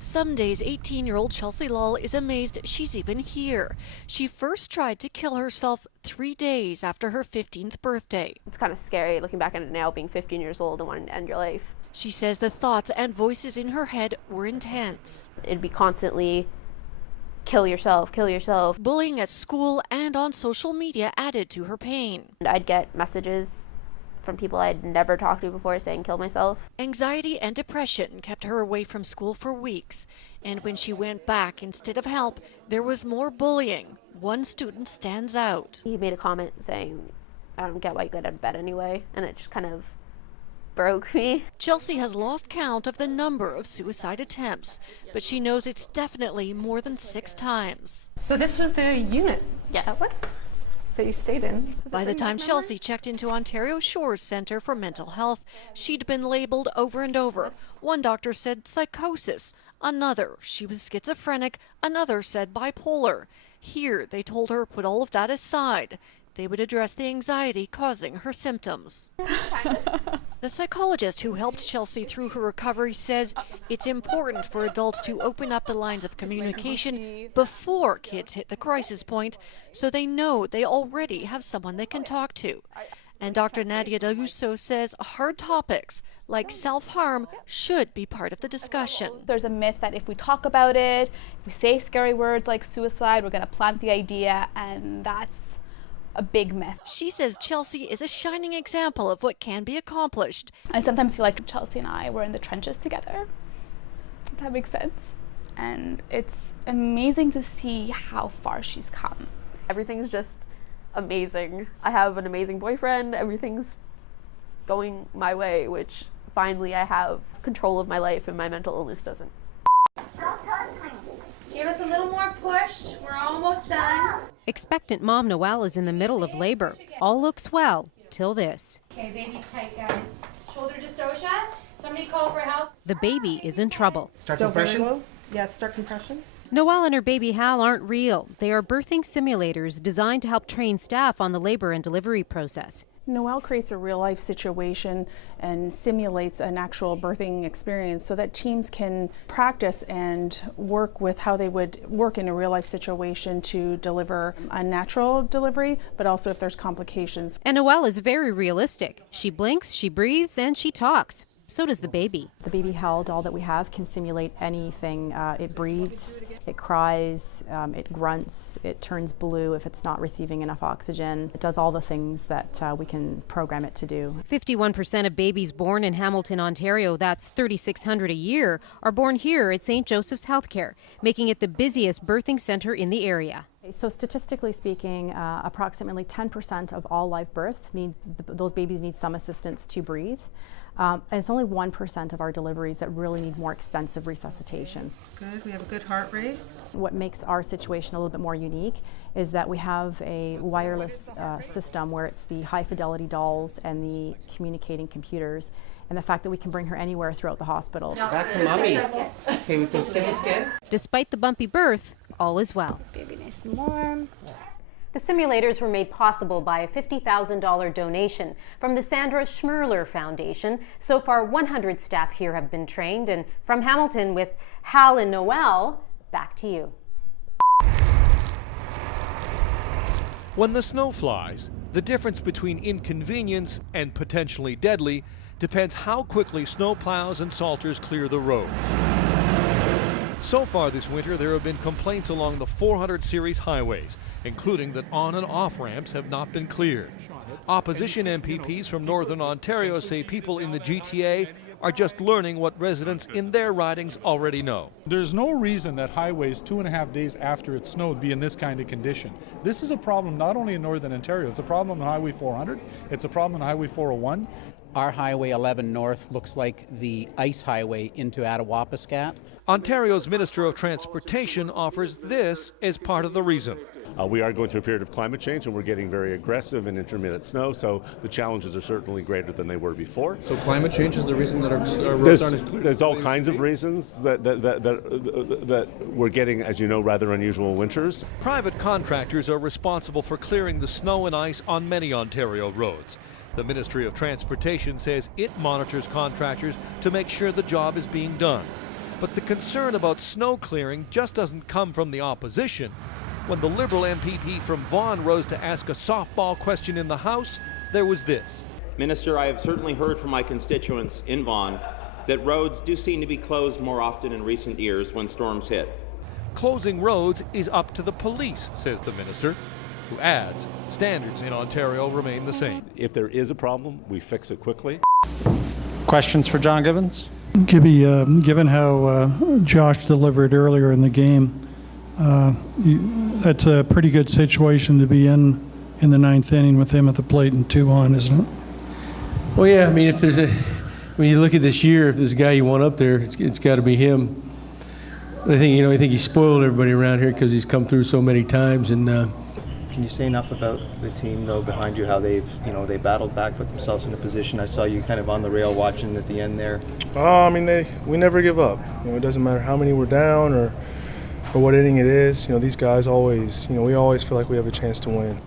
Some days, 18-year-old Chelsea Lull is amazed she's even here. She first tried to kill herself 3 days after her 15th birthday. It's kind of scary looking back at it now, being 15 years old and wanting to end your life. She says the thoughts and voices in her head were intense. It'd be constantly, kill yourself, kill yourself. Bullying at school and on social media added to her pain. I'd get messages from people I'd never talked to before saying kill myself. Anxiety and depression kept her away from school for weeks. And when she went back, instead of help, there was more bullying. One student stands out. He made a comment saying, I don't get why you got out of bed anyway. And it just kind of broke me. Chelsea has lost count of the number of suicide attempts, but she knows it's definitely more than 6 times. So this was the unit? Yeah, what? That you stayed in? By the time Chelsea checked into Ontario Shores Centre for Mental Health, she'd been labelled over and over. One doctor said psychosis, another she was schizophrenic, another said bipolar. Here they told her put all of that aside. They would address the anxiety causing her symptoms. The psychologist who helped Chelsea through her recovery says it's important for adults to open up the lines of communication before kids hit the crisis point so they know they already have someone they can talk to. And Dr. Nadia Deluso says hard topics like self-harm should be part of the discussion. There's a myth that if we talk about it, if we say scary words like suicide, we're going to plant the idea, and that's a big myth. She says Chelsea is a shining example of what can be accomplished. I sometimes feel like Chelsea and I were in the trenches together, if that makes sense. And it's amazing to see how far she's come. Everything's just amazing. I have an amazing boyfriend. Everything's going my way, which finally I have control of my life and my mental illness doesn't. Don't touch me. Give us a little more push. We're almost done. Expectant mom Noelle is in the middle of labor. All looks well, till this. Okay, baby's tight, guys. Shoulder dystocia. Somebody call for help. The baby is in trouble. Start compression? Yeah, start compressions. Noelle and her baby Hal aren't real. They are birthing simulators designed to help train staff on the labor and delivery process. Noelle creates a real-life situation and simulates an actual birthing experience so that teams can practice and work with how they would work in a real-life situation to deliver a natural delivery, but also if there's complications. And Noelle is very realistic. She blinks, she breathes, and she talks. So does the baby. The baby Hal doll that we have can simulate anything. It breathes, it cries, it grunts, it turns blue if it's not receiving enough oxygen. It does all the things that we can program it to do. 51% of babies born in Hamilton, Ontario, that's 3,600 a year, are born here at St. Joseph's Healthcare, making it the busiest birthing center in the area. So statistically speaking, approximately 10% of all live births those babies need some assistance to breathe. And it's only 1% of our deliveries that really need more extensive resuscitations. Good, we have a good heart rate. What makes our situation a little bit more unique is that we have a wireless system where it's the high fidelity dolls and the communicating computers, and the fact that we can bring her anywhere throughout the hospital. Back to mommy. Okay, we do steady scan. Despite the bumpy birth, all is well. Baby nice and warm. The simulators were made possible by a $50,000 donation from the Sandra Schmerler Foundation. So far, 100 staff here have been trained. And from Hamilton, with Hal and Noelle, back to you. When the snow flies, the difference between inconvenience and potentially deadly depends how quickly snowplows and salters clear the road. So far this winter, there have been complaints along the 400 series highways, including that on and off ramps have not been cleared. Opposition MPPs from Northern Ontario say people in the GTA are just learning what residents in their ridings already know. There's no reason that highways 2.5 days after it snowed be in this kind of condition. This is a problem not only in Northern Ontario, it's a problem on Highway 400, it's a problem on Highway 401. Our Highway 11 North looks like the ice highway into Attawapiskat. Ontario's Minister of Transportation offers this as part of the reason. We are going through a period of climate change, and we're getting very aggressive in intermittent snow, so the challenges are certainly greater than they were before. So climate change is the reason that our roads aren't as clear? There's all kinds of reasons that we're getting, as you know, rather unusual winters. Private contractors are responsible for clearing the snow and ice on many Ontario roads. The Ministry of Transportation says it monitors contractors to make sure the job is being done. But the concern about snow clearing just doesn't come from the opposition. When the Liberal MPP from Vaughan rose to ask a softball question in the House, there was this. Minister, I have certainly heard from my constituents in Vaughan that roads do seem to be closed more often in recent years when storms hit. Closing roads is up to the police, says the minister, who adds standards in Ontario remain the same. If there is a problem, we fix it quickly. Questions for John Gibbons? Given how Josh delivered earlier in the game, that's a pretty good situation to be in the ninth inning with him at the plate and 2 on, isn't it? Well, yeah. I mean, when you look at this year, if there's a guy you want up there, it's got to be him. But I think he spoiled everybody around here because he's come through so many times. And can you say enough about the team though behind you? How they battled back, put themselves in a position. I saw you kind of on the rail watching at the end there. I mean, we never give up. It doesn't matter how many we're down or what inning it is. These guys always. We always feel like we have a chance to win.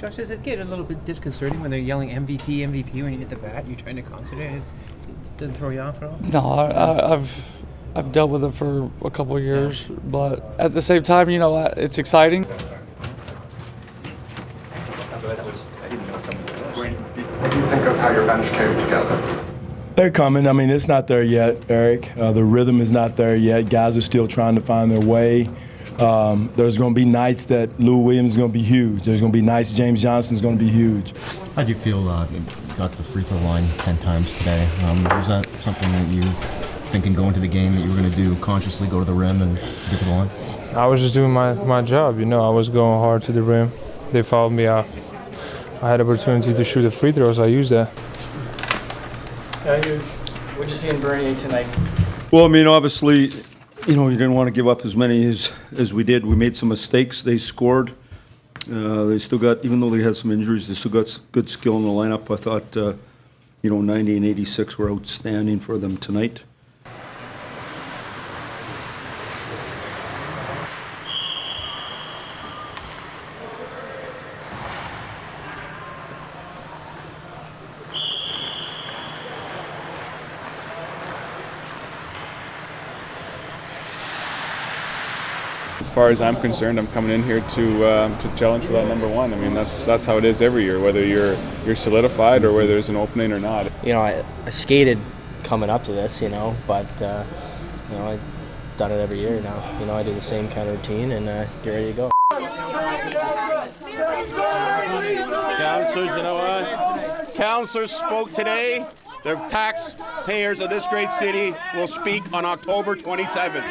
Josh, does it get a little bit disconcerting when they're yelling MVP, MVP when you hit the bat? You're trying to concentrate. It doesn't throw you off at all? No, I've dealt with it for a couple of years, but at the same time, it's exciting. What do you think of how your bench came together? They're coming. I mean, it's not there yet, Eric. The rhythm is not there yet. Guys are still trying to find their way. There's going to be nights that Lou Williams is going to be huge. There's going to be nights James Johnson's going to be huge. How do you feel you got the free throw line 10 times today? Was that something that you thinking going to the game that you were going to do consciously, go to the rim and get to the line? I was just doing my job, I was going hard to the rim. They fouled me out. I had opportunity to shoot the free throws. I used that. What'd you see in Bernier tonight? Well, I mean, obviously, you didn't want to give up as many as we did. We made some mistakes. They scored. They still got, even though they had some injuries, they still got good skill in the lineup. I thought, 90 and 86 were outstanding for them tonight. As far as I'm concerned, I'm coming in here to challenge for that number one. I mean, that's how it is every year, whether you're solidified or whether there's an opening or not. I skated coming up to this, but I've done it every year now. I do the same kind of routine and get ready to go. Councillors, you know what? Councillors spoke today. The taxpayers of this great city will speak on October 27th.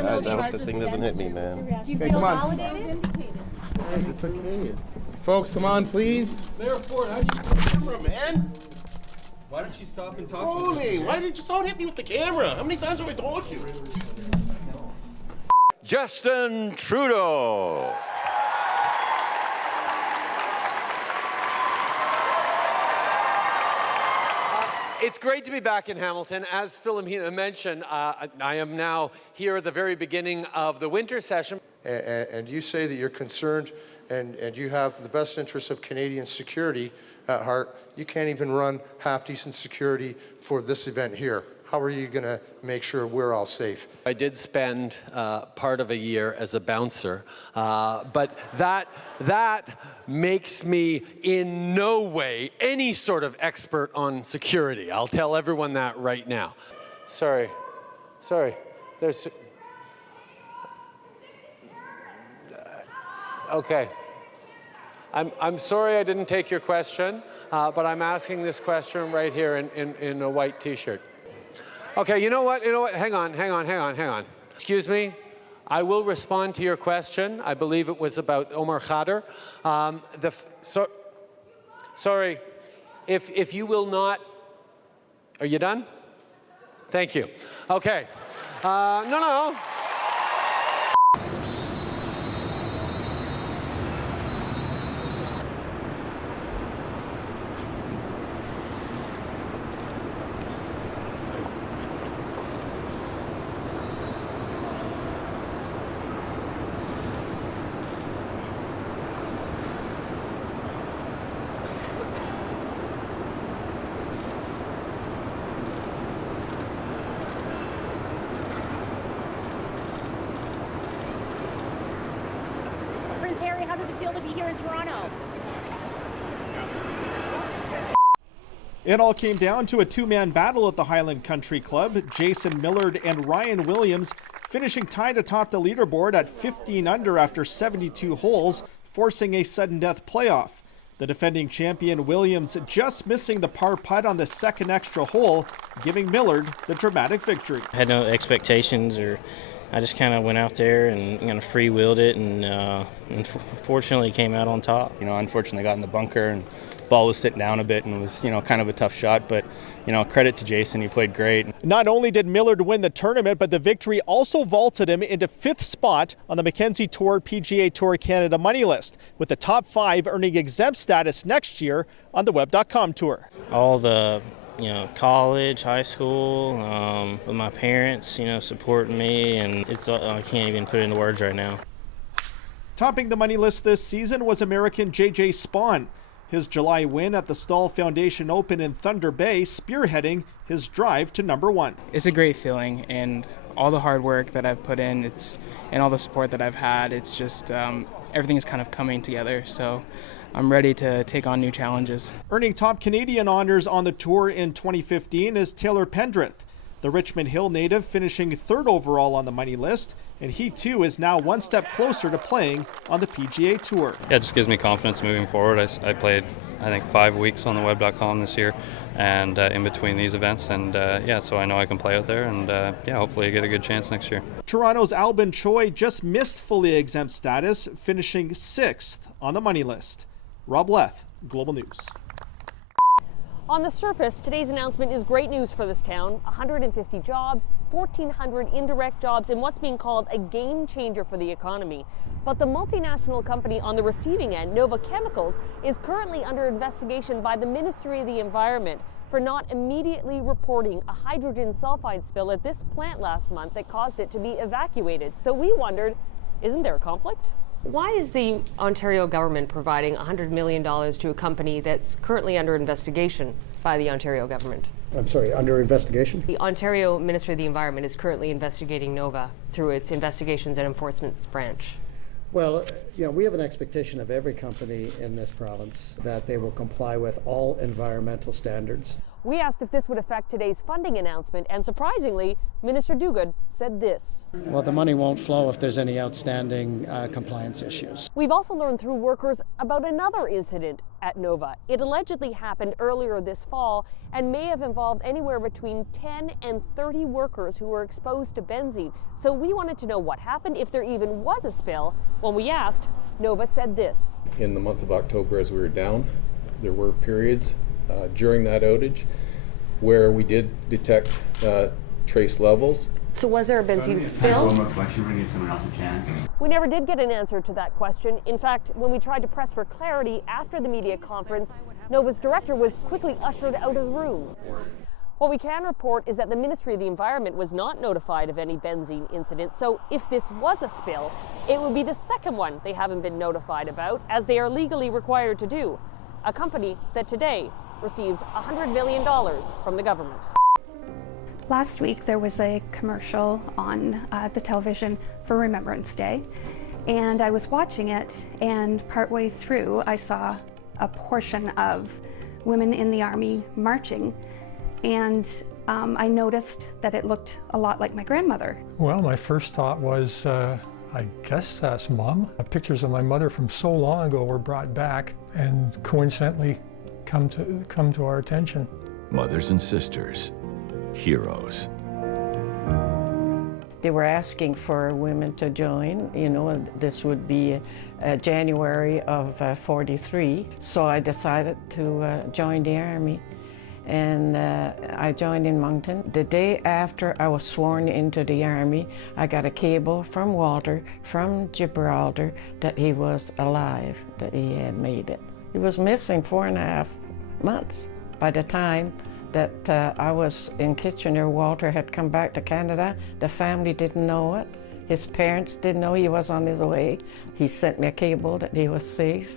Guys, I hope the thing doesn't hit me, man. Do you feel validated? It's okay. Folks, come on, please. Mayor Ford, how do you the camera, man? Why don't you stop and talk? Holy, why did you don't hit me with the camera? How many times have I told you? Justin Trudeau. It's great to be back in Hamilton. As Philomena mentioned, I am now here at the very beginning of the winter session. And you say that you're concerned and you have the best interests of Canadian security at heart. You can't even run half-decent security for this event here. How are you going to make sure we're all safe? I did spend part of a year as a bouncer, but that makes me in no way any sort of expert on security. I'll tell everyone that right now. Sorry. There's... Okay. I'm sorry I didn't take your question, but I'm asking this question right here in a white T-shirt. Okay, you know what? Hang on. Excuse me. I will respond to your question. I believe it was about Omar Khader. Sorry. If you will not... Are you done? Thank you. Okay. No. How does it feel to be here in Toronto? It all came down to a two-man battle at the Highland Country Club. Jason Millard and Ryan Williams finishing tied atop the leaderboard at 15 under after 72 holes, forcing a sudden death playoff. The defending champion Williams just missing the par putt on the second extra hole, giving Millard the dramatic victory. I had no expectations, or I just kind of went out there and kind of free-wheeled it, and fortunately came out on top. You know, unfortunately got in the bunker and ball was sitting down a bit and was, kind of a tough shot, but, credit to Jason, he played great. Not only did Millard win the tournament, but the victory also vaulted him into 5th spot on the Mackenzie Tour PGA Tour Canada money list, with the top 5 earning exempt status next year on the Web.com Tour. All the college, high school, with my parents, supporting me, and I can't even put it into words right now. Topping the money list this season was American J.J. Spaun. His July win at the Stahl Foundation Open in Thunder Bay, spearheading his drive to number 1. It's a great feeling, and all the hard work that I've put in, and all the support that I've had, it's just everything is kind of coming together. So I'm ready to take on new challenges. Earning top Canadian honors on the tour in 2015 is Taylor Pendrith. The Richmond Hill native finishing 3rd overall on the money list, and he too is now one step closer to playing on the PGA Tour. Yeah, it just gives me confidence moving forward. I played, I think, 5 weeks on the Web.com this year, and in between these events, and so I know I can play out there, and hopefully I get a good chance next year. Toronto's Albin Choi just missed fully exempt status, finishing 6th on the money list. Rob Leth, Global News. On the surface, today's announcement is great news for this town. 150 jobs, 1,400 indirect jobs, and what's being called a game changer for the economy. But the multinational company on the receiving end, Nova Chemicals, is currently under investigation by the Ministry of the Environment for not immediately reporting a hydrogen sulfide spill at this plant last month that caused it to be evacuated. So we wondered, isn't there a conflict? Why is the Ontario government providing $100 million to a company that's currently under investigation by the Ontario government? I'm sorry, under investigation? The Ontario Ministry of the Environment is currently investigating Nova through its Investigations and Enforcement branch. Well, we have an expectation of every company in this province that they will comply with all environmental standards. We asked if this would affect today's funding announcement, and surprisingly, Minister Duguid said this. Well, the money won't flow if there's any outstanding compliance issues. We've also learned through workers about another incident at Nova. It allegedly happened earlier this fall and may have involved anywhere between 10 and 30 workers who were exposed to benzene. So we wanted to know what happened, if there even was a spill. When we asked, Nova said this. In the month of October, as we were down, there were periods during that outage where we did detect trace levels. So was there a benzene spill? Someone else a chance. We never did get an answer to that question. In fact, when we tried to press for clarity after the media conference, Nova's director was quickly ushered out of the room. What we can report is that the Ministry of the Environment was not notified of any benzene incident, so if this was a spill, it would be the second one they haven't been notified about, as they are legally required to do. A company that today received $100 million from the government. Last week there was a commercial on the television for Remembrance Day, and I was watching it, and partway through I saw a portion of women in the Army marching, and I noticed that it looked a lot like my grandmother. Well, my first thought was, I guess that's Mom. Pictures of my mother from so long ago were brought back and coincidentally come to our attention. Mothers and sisters, heroes. They were asking for women to join, this would be January of 43. So I decided to join the Army. And I joined in Moncton. The day after I was sworn into the Army, I got a cable from Walter, from Gibraltar, that he was alive, that he had made it. He was missing 4.5 months. By the time that I was in Kitchener, Walter had come back to Canada. The family didn't know it. His parents didn't know he was on his way. He sent me a cable that he was safe.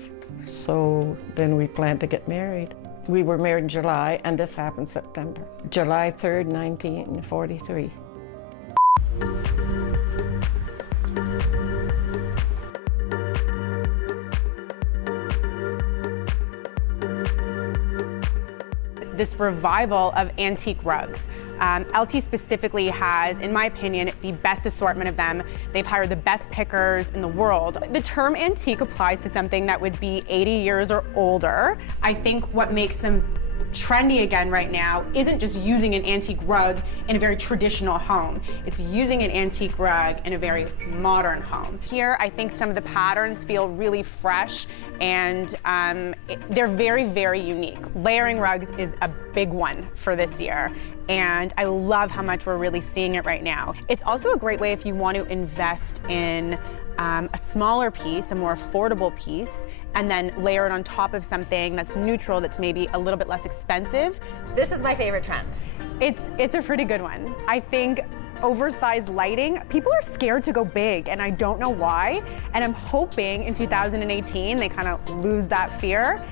So then we planned to get married. We were married in July, and this happened September. July 3rd, 1943. this revival of antique rugs. LT specifically has, in my opinion, the best assortment of them. They've hired the best pickers in the world. The term antique applies to something that would be 80 years or older. I think what makes them trendy again right now isn't just using an antique rug in a very traditional home. It's using an antique rug in a very modern home. Here, I think some of the patterns feel really fresh and they're very, very unique. Layering rugs is a big one for this year. And I love how much we're really seeing it right now. It's also a great way if you want to invest in a smaller piece, a more affordable piece, and then layer it on top of something that's neutral, that's maybe a little bit less expensive. This is my favorite trend. It's a pretty good one. I think oversized lighting, people are scared to go big, and I don't know why. And I'm hoping in 2018 they kind of lose that fear.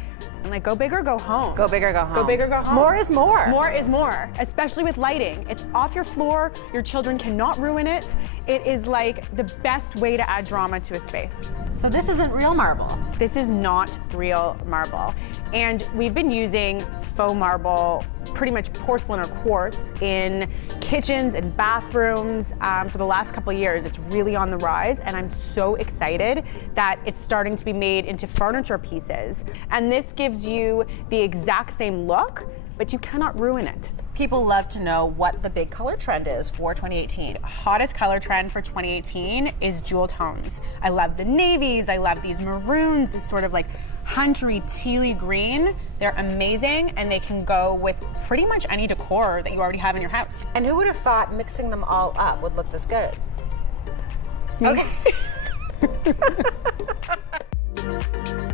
And like, go big or go home. Go big or go home. Go big or go home. More is more. More is more, especially with lighting. It's off your floor, your children cannot ruin it. It is like the best way to add drama to a space. So this isn't real marble? This is not real marble. And we've been using faux marble, pretty much porcelain or quartz, in kitchens and bathrooms for the last couple of years. It's really on the rise, and I'm so excited that it's starting to be made into furniture pieces. And this gives you the exact same look, but you cannot ruin it. People love to know what the big color trend is for 2018. Hottest color trend for 2018 is jewel tones. I love the navies, I love these maroons, this sort of like huntery, tealy green. They're amazing, and they can go with pretty much any decor that you already have in your house. And who would have thought mixing them all up would look this good? Me. Okay.